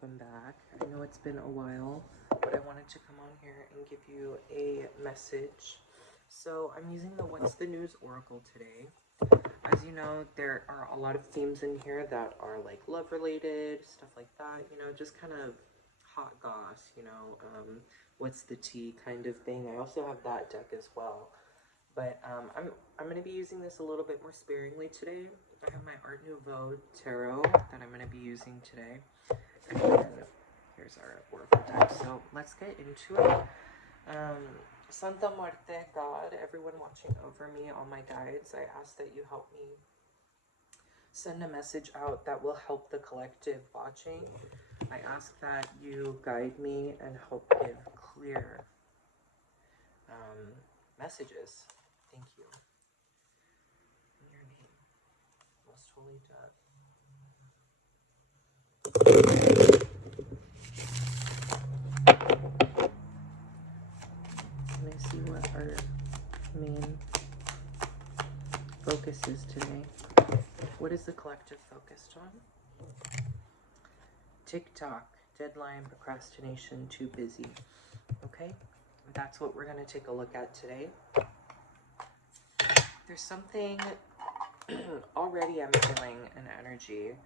welcome back. I know it's been a while, but I wanted to come on here and give you a message. So I'm using the What's the News Oracle today. As you know, there are a lot of themes in here that are like love related, stuff like that, you know, just kind of hot goss, you know, what's the tea kind of thing. I also have that deck as well. But I'm going to be using this a little bit more sparingly today. I have my Art Nouveau Tarot that I'm going to be using today. And then here's our Oracle deck. So let's get into it. Santa Muerte, God, everyone watching over me, all my guides, I ask that you help me send a message out that will help the collective watching. I ask that you guide me and help give clear messages. Thank you. In your name, most holy dove. Let me see what our main focus is today. What is the collective focused on? TikTok, deadline, procrastination, too busy. Okay, that's what we're going to take a look at today. There's something already I'm feeling an energy.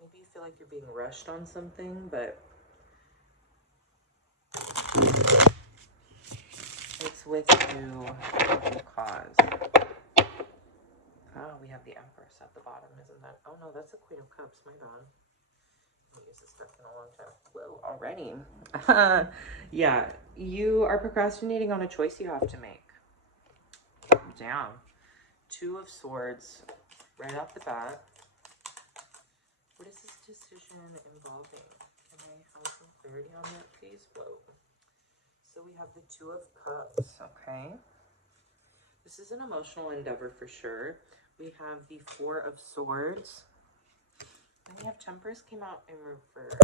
Maybe you feel like you're being rushed on something, but it's with due cause. Oh, we have the Empress at the bottom, isn't that? Oh no, that's the Queen of Cups, my bad. I haven't used this deck in a long time. Whoa, already. Yeah, you are procrastinating on a choice you have to make. Down. Two of Swords, right off the bat. What is this decision involving? Can I have some clarity on that, please? Whoa. So we have the Two of Cups, okay? This is an emotional endeavor for sure. We have the Four of Swords. And we have Temperance came out in reversed.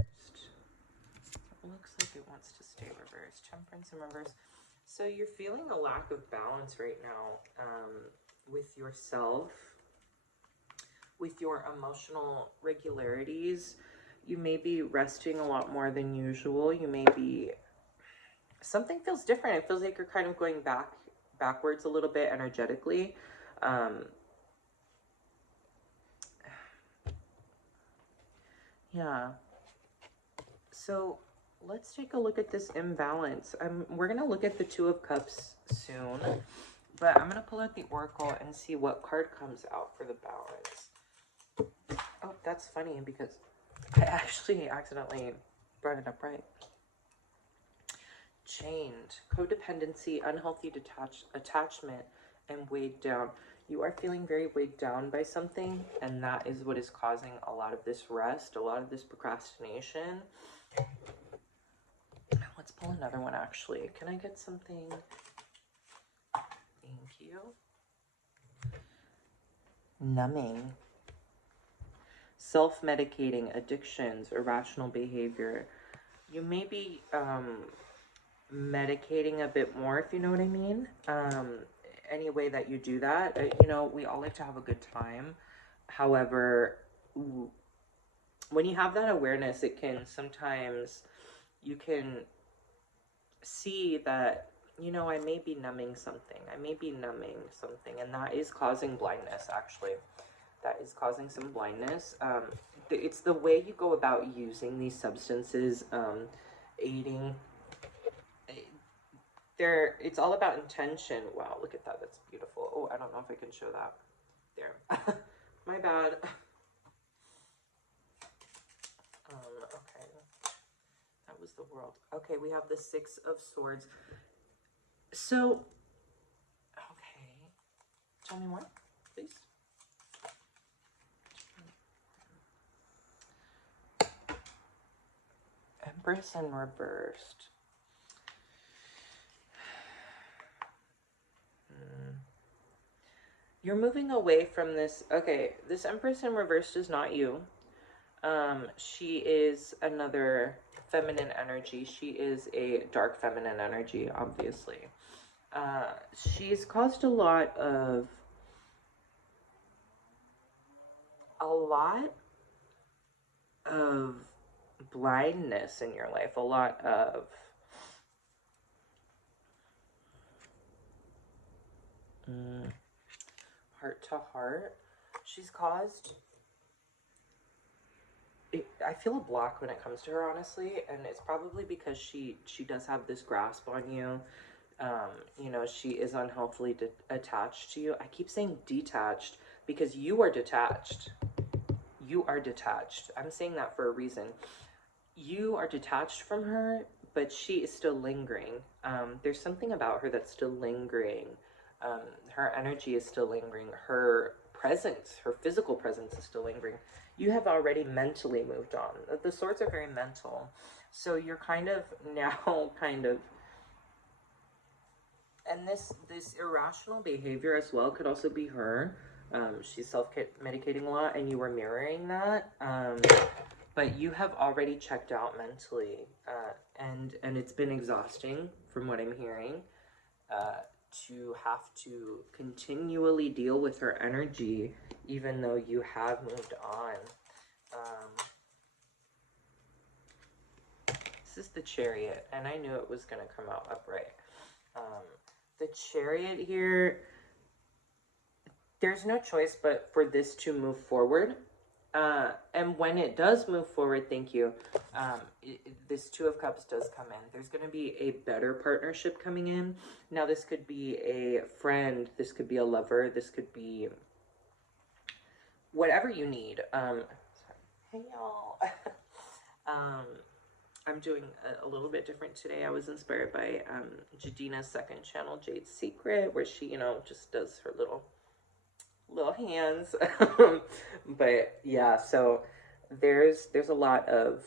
It looks like it wants to stay reversed. Temperance in reverse. So you're feeling a lack of balance right now with yourself, with your emotional regularities. You may be resting a lot more than usual. You may be, something feels different. It feels like you're kind of going backwards a little bit energetically. Yeah. So let's take a look at this imbalance. We're going to look at the Two of Cups soon, but I'm going to pull out the Oracle and see what card comes out for the balance. Oh, that's funny because I actually accidentally brought it up right. Chained, codependency, unhealthy attachment, and weighed down. You are feeling very weighed down by something, and that is what is causing a lot of this rest, a lot of this procrastination. Let's pull another one, actually. Can I get something? Thank you. Numbing. Self-medicating, addictions, irrational behavior. You may be medicating a bit more, if you know what I mean. Any way that you do that, you know, we all like to have a good time. However, when you have that awareness, it can sometimes, you can see that, you know, I may be numbing something. I may be numbing something, and that is causing blindness, actually. That is causing some blindness. It's the way you go about using these substances, aiding. It's all about intention. Wow, look at that. That's beautiful. Oh, I don't know if I can show that. There. My bad. Okay. That was the World. Okay, we have the Six of Swords. So, okay. Tell me more, please. Empress in reversed. You're moving away from this. Okay, this Empress in reversed is not you. She is another feminine energy. She is a dark feminine energy, obviously. She's caused a lot of blindness in your life, a lot of heart to heart. She's caused, I feel a block when it comes to her, honestly, and it's probably because she does have this grasp on you. You know, she is unhealthily attached to you. I keep saying detached because you are detached. You are detached. I'm saying that for a reason. You are detached from her, but she is still lingering. There's something about her that's still lingering. Her energy is still lingering. Her presence, her physical presence is still lingering. You have already mentally moved on. The swords are very mental. So you're kind of now and this irrational behavior as well could also be her. She's self-medicating a lot, and you were mirroring that. But you have already checked out mentally, and it's been exhausting from what I'm hearing, to have to continually deal with her energy, even though you have moved on. This is the Chariot, and I knew it was going to come out upright. The Chariot here, there's no choice but for this to move forward. And when it does move forward, thank you, this Two of Cups does come in. There's going to be a better partnership coming in. Now, this could be a friend, this could be a lover, this could be whatever you need. Hey, y'all. I'm doing a little bit different today. I was inspired by Jadina's second channel, Jade's Secret, where she, you know, just does her little hands. But yeah, so there's a lot of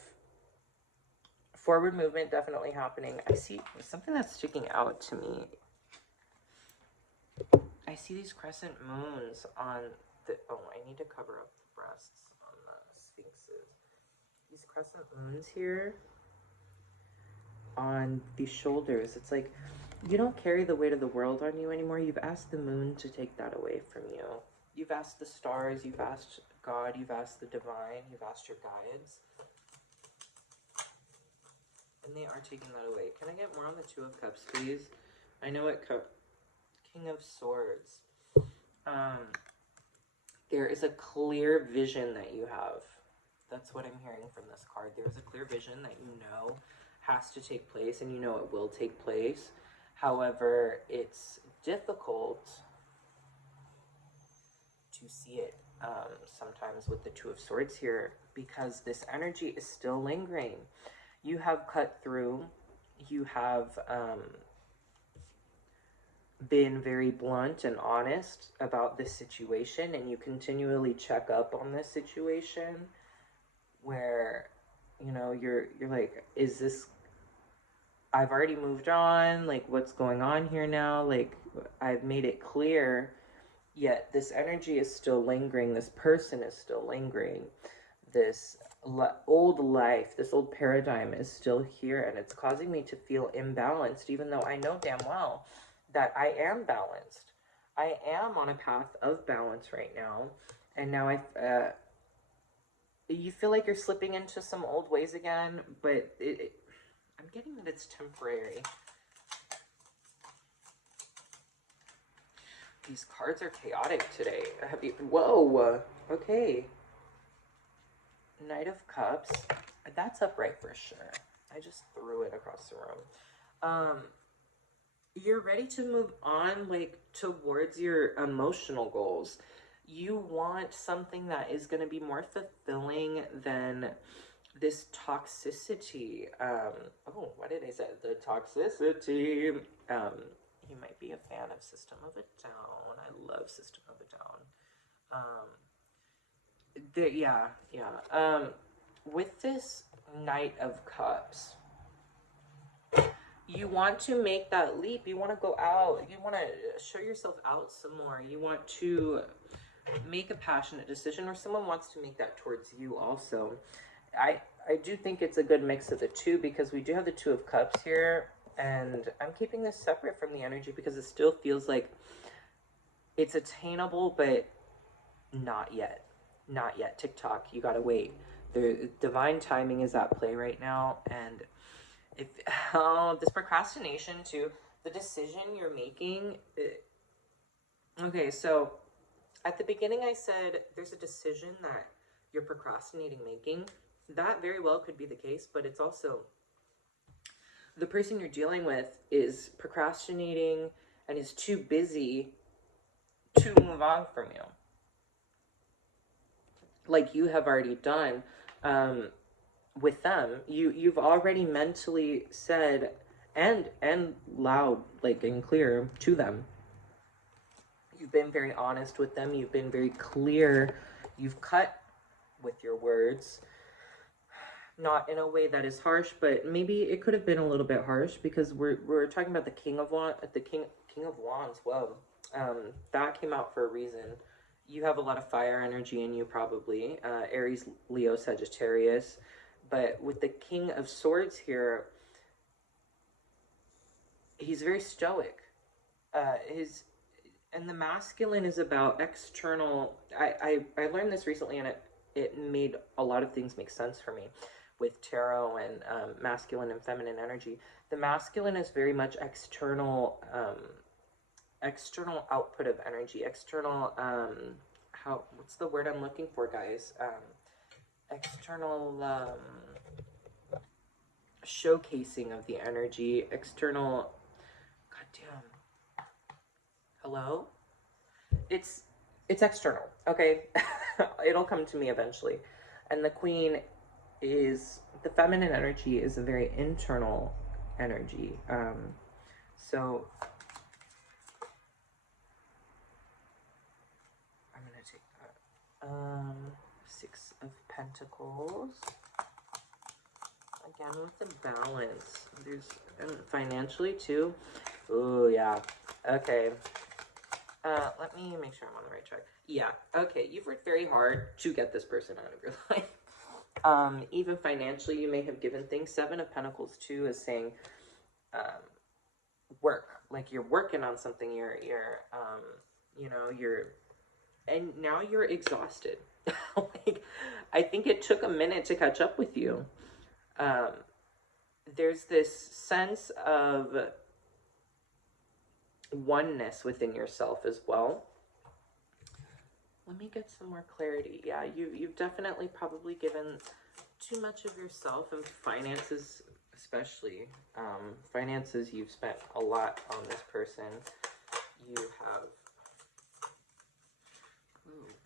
forward movement definitely happening. I see something that's sticking out to me. I see these crescent moons on the, oh, I need to cover up the breasts on the sphinxes. These crescent moons here on the shoulders. It's like you don't carry the weight of the world on you anymore. You've asked the moon to take that away from you. You've asked the stars, you've asked God, you've asked the divine, you've asked your guides. And they are taking that away. Can I get more on the Two of Cups, please? I know it King of Swords. There is a clear vision that you have. That's what I'm hearing from this card. There's a clear vision that you know has to take place, and you know it will take place. However, it's difficult to see it sometimes with the Two of Swords here, because this energy is still lingering. You have cut through. You have been very blunt and honest about this situation, and you continually check up on this situation where, you know, you're like, is this, I've already moved on, like, what's going on here now? Like, I've made it clear, yet this energy is still lingering. This person is still lingering. This old life, this old paradigm is still here, and it's causing me to feel imbalanced, even though I know damn well that I am balanced. I am on a path of balance right now, and now you feel like you're slipping into some old ways again, but I'm getting that it's temporary. These cards are chaotic today. Whoa, okay. Knight of Cups. That's upright for sure. I just threw it across the room. You're ready to move on, like, towards your emotional goals. You want something that is going to be more fulfilling than this toxicity. Oh, what did I say? The toxicity. You might be a fan of System of a Down. I love System of a Down. With this Knight of Cups, you want to make that leap. You want to go out. You want to show yourself out some more. You want to make a passionate decision, or someone wants to make that towards you also. I do think it's a good mix of the two, because we do have the Two of Cups here, and I'm keeping this separate from the energy because it still feels like it's attainable, but not yet. Not yet. TikTok, you gotta wait. The divine timing is at play right now, and if this procrastination too, the decision you're making. Okay, so at the beginning I said there's a decision that you're procrastinating making. That very well could be the case, but it's also the person you're dealing with is procrastinating and is too busy to move on from you, like you have already done. With them, you've already mentally said and loud, like, and clear to them. You've been very honest with them. You've been very clear. You've cut with your words, not in a way that is harsh, but maybe it could have been a little bit harsh, because we're talking about the King of Wands, King of Wands. Whoa, that came out for a reason. You have a lot of fire energy in you, probably Aries, Leo, Sagittarius, but with the King of Swords here, he's very stoic. And the masculine is about external. I learned this recently, and it made a lot of things make sense for me with tarot and masculine and feminine energy. The masculine is very much external, external output of energy, external, what's the word I'm looking for, guys? External, showcasing of the energy, external, goddamn, hello? It's external, okay? It'll come to me eventually. And the Queen is, the feminine energy is a very internal energy. So I'm gonna take that. 6 of Pentacles. Again, with the balance. There's, and financially too. Oh yeah. Okay. Let me make sure I'm on the right track. Yeah, okay, you've worked very hard to get this person out of your life. Even financially, you may have given things. 7 of Pentacles too is saying, work. Like you're working on something, you know, and now you're exhausted. Like, I think it took a minute to catch up with you. There's this sense of oneness within yourself as well. Let me get some more clarity. Yeah, you've definitely probably given too much of yourself, and finances especially. Finances, you've spent a lot on this person. You have,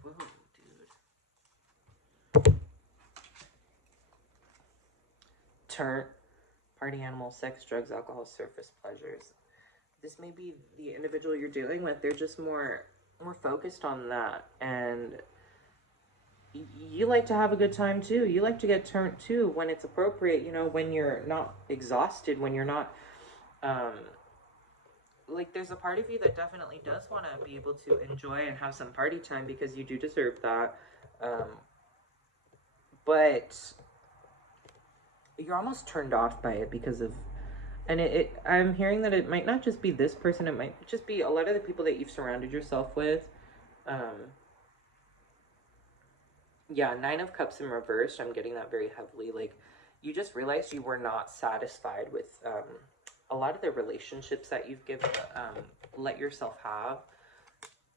whoa, dude. Turn, party animal, sex, drugs, alcohol, surface pleasures. This may be the individual you're dealing with. They're just more focused on that, and you like to have a good time too. You like to get turned too when it's appropriate, you know, when you're not exhausted, when you're not like, there's a part of you that definitely does want to be able to enjoy and have some party time, because you do deserve that, but you're almost turned off by it because of, and I'm hearing that it might not just be this person, it might just be a lot of the people that you've surrounded yourself with. Yeah, 9 of Cups in reverse, I'm getting that very heavily. Like, you just realized you were not satisfied with a lot of the relationships that you've given, let yourself have,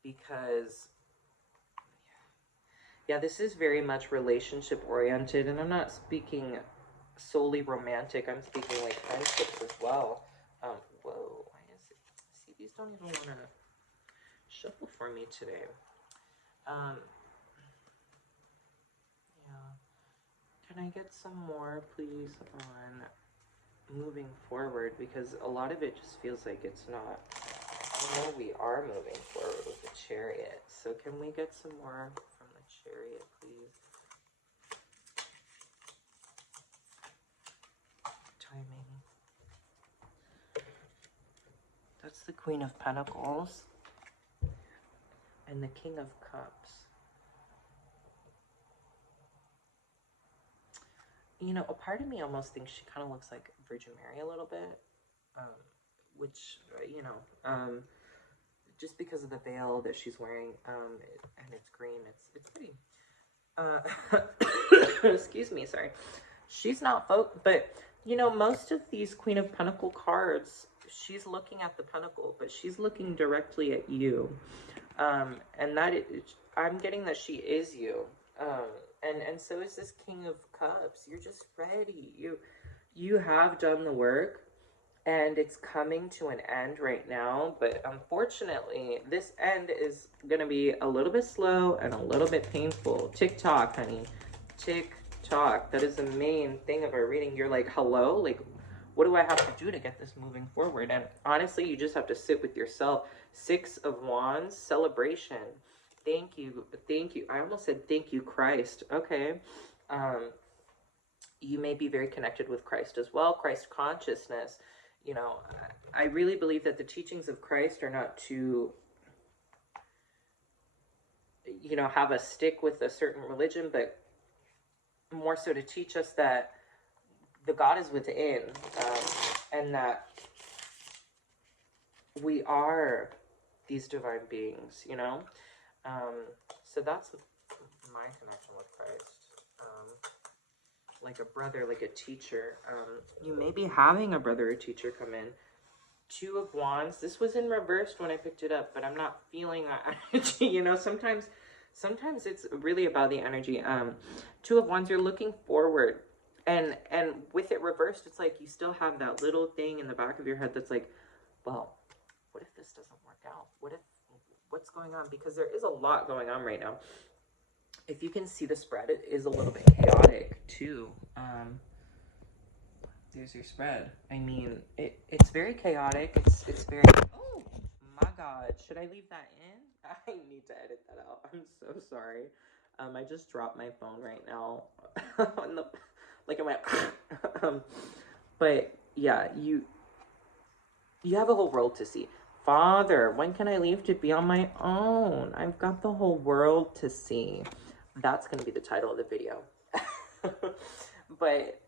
because, yeah, this is very much relationship oriented, and I'm not speaking solely romantic, I'm speaking like friendships as well. Whoa, why is it, see, these don't even want to shuffle for me today. Yeah, can I get some more, please, on moving forward, because a lot of it just feels like it's not. I know we are moving forward with the Chariot, so can we get some more from the Chariot, please? Timing. That's the Queen of Pentacles and the King of Cups. You know, a part of me almost thinks she kind of looks like Virgin Mary a little bit, which, you know, just because of the veil that she's wearing, and it's green, it's pretty, excuse me, sorry. She's not but you know, most of these Queen of Pentacle cards, she's looking at the pentacle, but she's looking directly at you. And that I'm getting that she is you. And so is this King of Cups. You're just ready. You have done the work, and it's coming to an end right now. But unfortunately, this end is going to be a little bit slow and a little bit painful. Tick tock, honey. Tick tock. That is the main thing of our reading. You're like, hello? Like, what do I have to do to get this moving forward? And honestly, you just have to sit with yourself. 6 of Wands, celebration. Thank you. Thank you. I almost said thank you, Christ. Okay. You may be very connected with Christ as well. Christ consciousness. You know, I really believe that the teachings of Christ are not to, you know, have us stick with a certain religion, but more so to teach us that the God is within, and that we are these divine beings, you know? So that's my connection with Christ. Like a brother, like a teacher. You may be having a brother or teacher come in. 2 of Wands. This was in reversed when I picked it up, but I'm not feeling that energy. You know, sometimes it's really about the energy. 2 of Wands, you're looking forward. And with it reversed, it's like you still have that little thing in the back of your head that's like, well, what if this doesn't work out? What's going on? Because there is a lot going on right now. If you can see the spread, it is a little bit chaotic too. There's your spread. I mean, it's very chaotic. It's very, oh my God. Should I leave that in? I need to edit that out. I'm so sorry. I just dropped my phone right now. Like I went, but yeah, you have a whole world to see. Father, when can I leave to be on my own? I've got the whole world to see. That's going to be the title of the video. But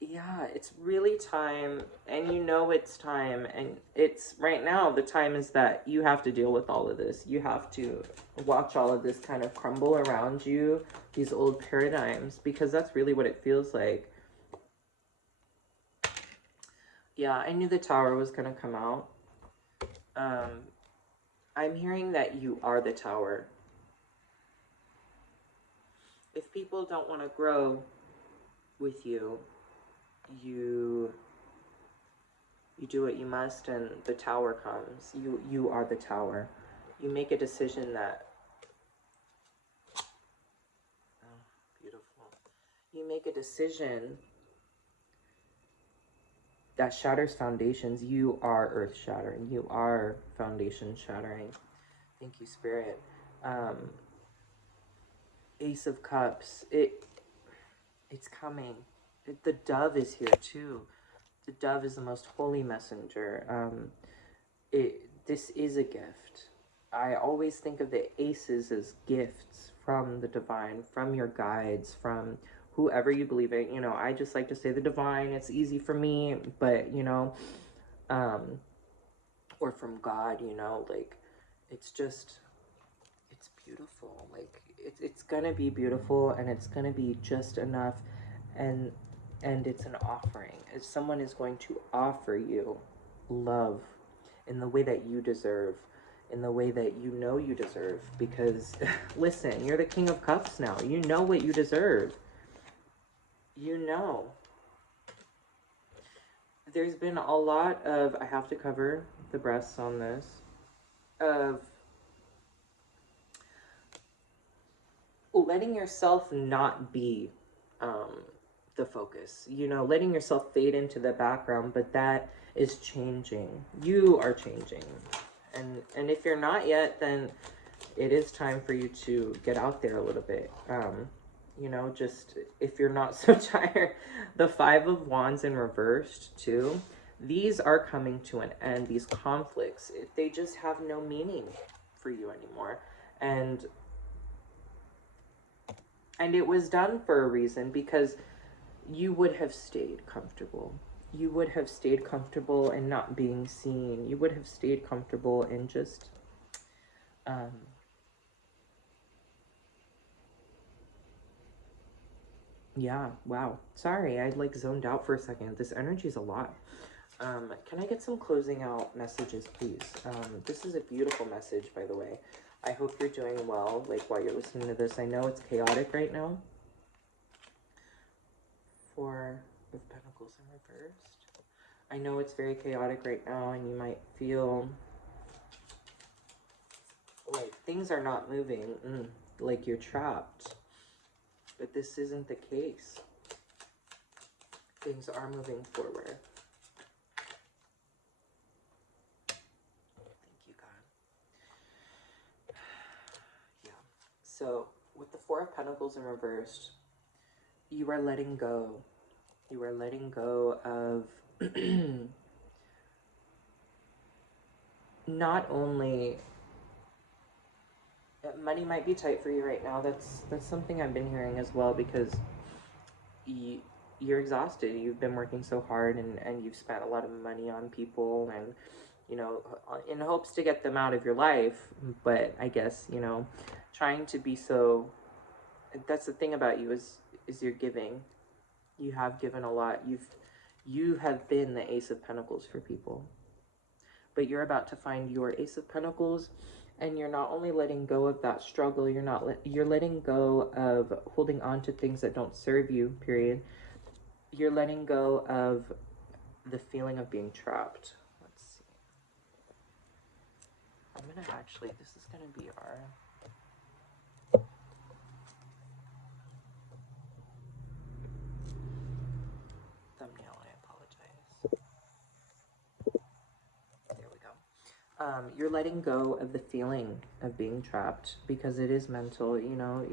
yeah, it's really time, and you know it's time, and it's right now the time is that you have to deal with all of this. You have to watch all of this kind of crumble around you, these old paradigms, because that's really what it feels like. Yeah, I knew the Tower was going to come out. I'm hearing that you are the Tower. If people don't want to grow with you, you do what you must, and the Tower comes. You are the Tower. You make a decision that, oh, beautiful. You make a decision that shatters foundations. You are earth shattering. You are foundation shattering. Thank you, Spirit. Ace of Cups. It's coming. The dove is here too. The dove is the most holy messenger. This is a gift. I always think of the aces as gifts from the divine, from your guides, from whoever you believe in. You know, I just like to say the divine. It's easy for me, but you know, or from God, you know, like it's beautiful. Like it's gonna be beautiful, and it's gonna be just enough, and it's an offering. If someone is going to offer you love in the way that you deserve, in the way that you know you deserve, because listen, you're the King of Cups now. You know what you deserve. You know. There's been a lot of, I have to cover the breasts on this, of letting yourself not be the focus, you know, letting yourself fade into the background, but that is changing. You are changing. And if you're not yet, then it is time for you to get out there a little bit. You know, just if you're not so tired. The 5 of Wands in reversed too. These are coming to an end. These conflicts, they just have no meaning for you anymore. And it was done for a reason, because you would have stayed comfortable. You would have stayed comfortable in not being seen. You would have stayed comfortable in just Yeah, wow. Sorry, I like zoned out for a second. This energy is a lot. Can I get some closing out messages, please? This is a beautiful message, by the way. I hope you're doing well, like, while you're listening to this. I know it's chaotic right now. Four of Pentacles in reversed. I know it's very chaotic right now, and you might feel like things are not moving, like you're trapped. But this isn't the case. Things are moving forward. Thank you, God. Yeah. So, with the Four of Pentacles in reversed, you are letting go. You are letting go of not only money might be tight for you right now. That's something I've been hearing as well, because you're exhausted. You've been working so hard, and you've spent a lot of money on people, and you know, in hopes to get them out of your life. But I guess, you know, trying to be so, that's the thing about you, is you're giving. You have given a lot. You have been the Ace of Pentacles for people, but you're about to find your Ace of Pentacles, and you're not only letting go of that struggle, you're letting go of holding on to things that don't serve you, period. You're letting go of the feeling of being trapped. Let's see. I'm gonna actually, this is gonna be our thumbnail. I apologize. There we go. You're letting go of the feeling of being trapped, because it is mental. You know,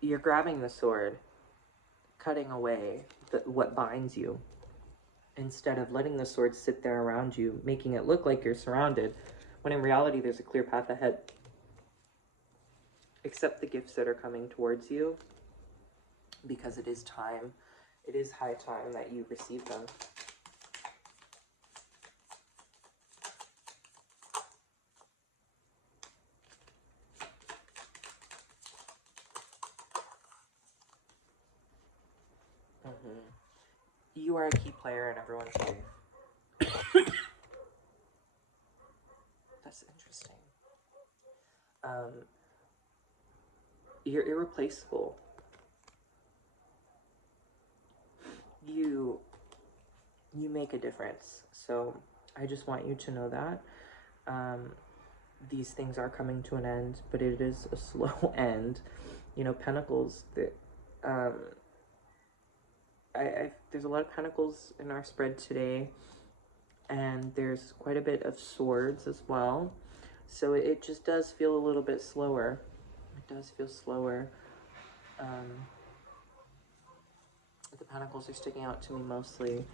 you're grabbing the sword, cutting away what binds you, instead of letting the sword sit there around you, making it look like you're surrounded, when in reality there's a clear path ahead. Accept the gifts that are coming towards you, because it is time. It is high time that you receive them. You are a key player in everyone's life. That's interesting. You're irreplaceable. You make a difference. So I just want you to know that. These things are coming to an end, but it is a slow end. You know, Pentacles, there's a lot of Pentacles in our spread today, and there's quite a bit of Swords as well. So it just does feel a little bit slower. It does feel slower. The Pentacles are sticking out to me mostly.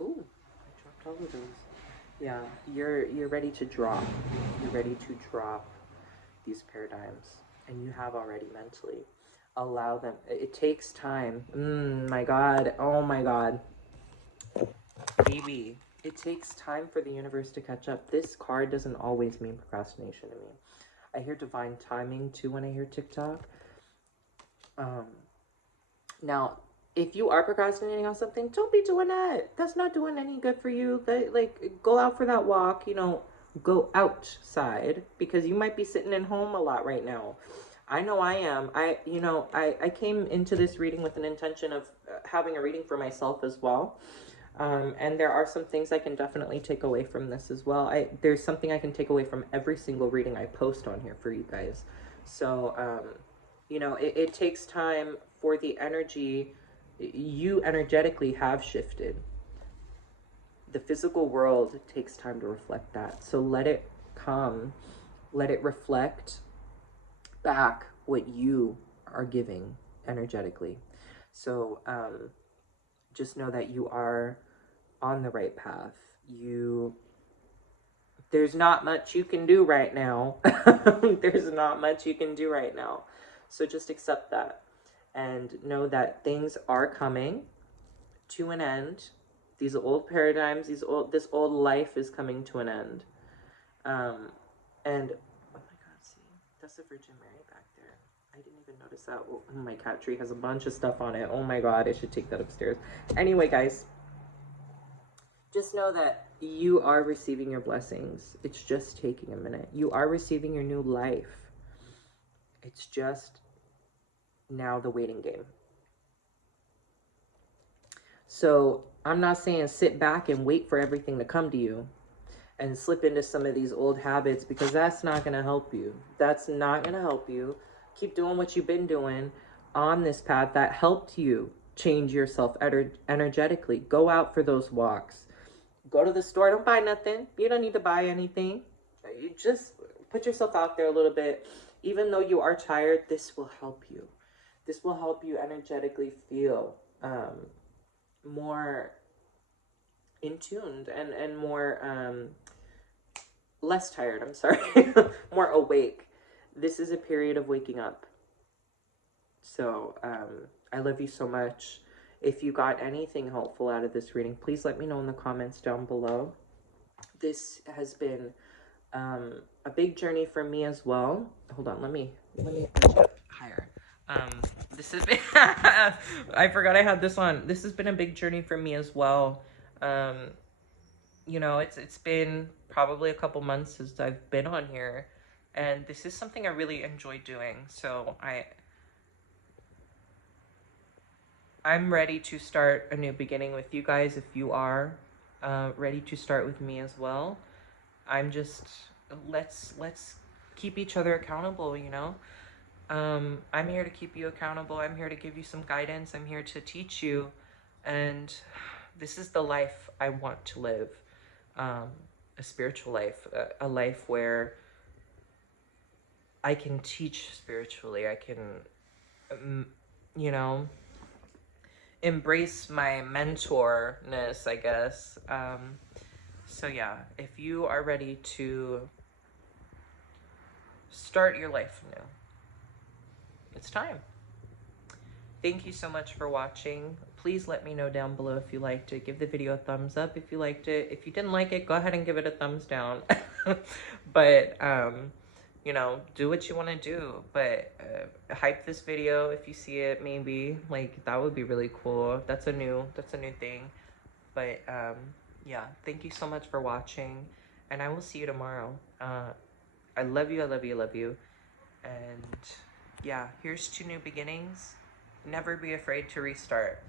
Ooh, I dropped all of those. Yeah, you're ready to drop. You're ready to drop these paradigms, and you have already mentally. Allow them. It takes time. My God. Oh my God. Baby. It takes time for the universe to catch up. This card doesn't always mean procrastination to me. I hear divine timing too when I hear TikTok. Now, if you are procrastinating on something, don't be doing that. That's not doing any good for you. Like, go out for that walk, you know, go outside, because you might be sitting at home a lot right now. I know I am. I came into this reading with an intention of having a reading for myself as well. And there are some things I can definitely take away from this as well. There's something I can take away from every single reading I post on here for you guys. So, you know, it takes time for the energy. You energetically have shifted. The physical world takes time to reflect that. So let it come. Let it reflect back what you are giving energetically. So just know that you are on the right path. There's not much you can do right now. There's not much you can do right now. So just accept that, and know that things are coming to an end. These old paradigms, this old life is coming to an end. And oh my God, see, that's the Virgin Mary back there. I didn't even notice that. Oh, my cat tree has a bunch of stuff on it. Oh my god, I should take that upstairs. Anyway, guys, just know that you are receiving your blessings. It's just taking a minute. You are receiving your new life. It's just now the waiting game. So I'm not saying sit back and wait for everything to come to you and slip into some of these old habits, because that's not going to help you. That's not going to help you. Keep doing what you've been doing on this path that helped you change yourself energetically. Go out for those walks. Go to the store. Don't buy nothing. You don't need to buy anything. You just put yourself out there a little bit. Even though you are tired, this will help you. This will help you energetically feel more in tuned and more less tired, I'm sorry. More awake. This is a period of waking up. So I love you so much. If you got anything helpful out of this reading, please let me know in the comments down below. This has been a big journey for me as well. Hold on, let me adjust higher. This has been I forgot I had this on. This has been a big journey for me as well. You know, it's been probably a couple months since I've been on here, and this is something I really enjoy doing. So I'm ready to start a new beginning with you guys. If you are ready to start with me as well, I'm just let's keep each other accountable, you know. I'm here to keep you accountable. I'm here to give you some guidance. I'm here to teach you, and this is the life I want to live. A spiritual life, a life where I can teach spiritually. I can, you know, embrace my mentorness, I guess. So yeah, if you are ready to start your life new, it's time. Thank you so much for watching. Please let me know down below if you liked it. Give the video a thumbs up if you liked it. If you didn't like it, go ahead and give it a thumbs down. But, you know, do what you want to do. But hype this video if you see it, maybe. Like, that would be really cool. That's a new thing. But, yeah, thank you so much for watching. And I will see you tomorrow. I love you, I love you, I love you. And, yeah, here's to new beginnings. Never be afraid to restart.